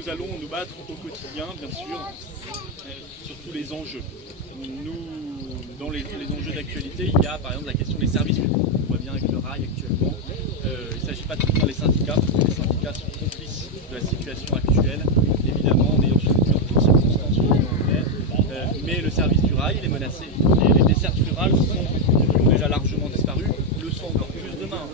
nous allons nous battre au quotidien, bien sûr, sur tous les enjeux. Dans les enjeux d'actualité, il y a par exemple la question des services publics. On voit bien avec le rail actuellement. Il ne s'agit pas de soutenir les syndicats, parce que les syndicats sont complices de la situation actuelle, évidemment, en ayant soutenu en toutes circonstances où on est. Mais le service du rail, il est menacé. Et les dessertes rurales qui ont déjà largement disparu, le sont encore plus demain.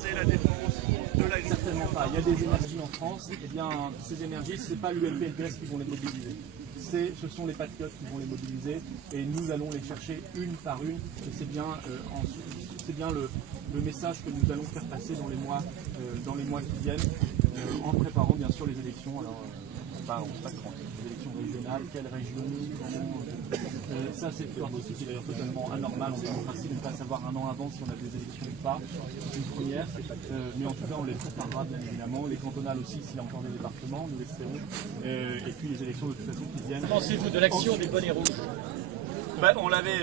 C'est la défense de la... Certainement pas. Il y a des énergies en France, et bien ces énergies, ce n'est pas l'UMP et le PS qui vont les mobiliser. Ce sont les patriotes qui vont les mobiliser et nous allons les chercher une par une. Et c'est bien, le message que nous allons faire passer dans les mois qui viennent, en préparant bien sûr les élections. Alors, on ne sait pas comment, les élections régionales, quelle région, ça c'est d'ailleurs totalement anormal en démocratie de ne pas savoir un an avant si on a des élections ou pas. C'est une première, mais en tout cas on les préparera bien évidemment, les cantonales aussi s'il y a encore des départements, nous l'espérons, et puis les élections de toute façon qui viennent. Pensez-vous de l'action des bonnets rouges? On l'avait,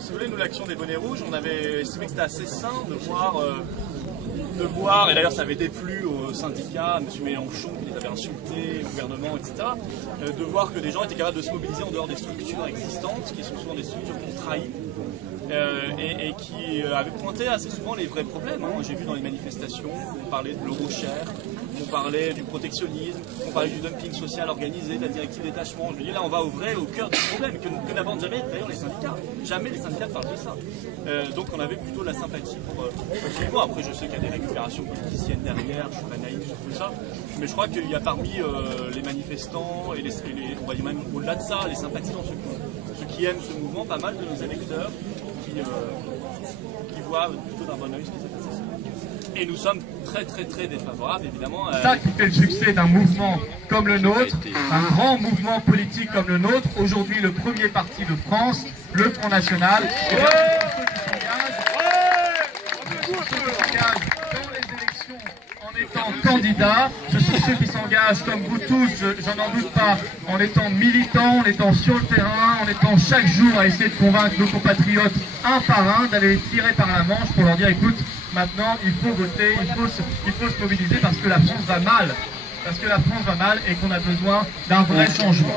si vous voulez, nous l'action des bonnets rouges, on avait estimé que c'était assez sain de voir, et d'ailleurs ça avait déplu aux syndicats, M. Mélenchon qui les avait insultés, le gouvernement, etc., de voir que des gens étaient capables de se mobiliser en dehors des structures existantes, qui sont souvent des structures qu'on trahit, et qui avaient pointé assez souvent les vrais problèmes. J'ai vu dans les manifestations, on parlait de l'euro cher, on parlait du protectionnisme, on parlait du dumping social organisé, de la directive détachement. Je me dis là on va au cœur du problème, que n'abordent jamais d'ailleurs les syndicats. Jamais les syndicats parlent de ça. Donc on avait plutôt de la sympathie pour ce mouvement. Après je sais qu'il y a des récupérations politiciennes derrière, je suis pas naïf sur tout ça, mais je crois qu'il y a parmi les manifestants et on va dire même au-delà de ça, les sympathisants, ceux qui aiment ce mouvement, pas mal de nos électeurs qui voient plutôt d'un bon oeil ce qui s'est passé. Et nous sommes très défavorables, évidemment. Ça qui fait le succès d'un mouvement comme le nôtre, un grand mouvement politique comme le nôtre, aujourd'hui le premier parti de France, le Front National, ceux qui s'engagent dans les élections en étant candidats, ce sont ceux qui s'engagent comme vous tous, j'en en doute pas, en étant militants, en étant sur le terrain, en étant chaque jour à essayer de convaincre nos compatriotes un par un d'aller les tirer par la manche pour leur dire écoute, maintenant, il faut voter, il faut se mobiliser parce que la France va mal. Parce que la France va mal et qu'on a besoin d'un vrai changement.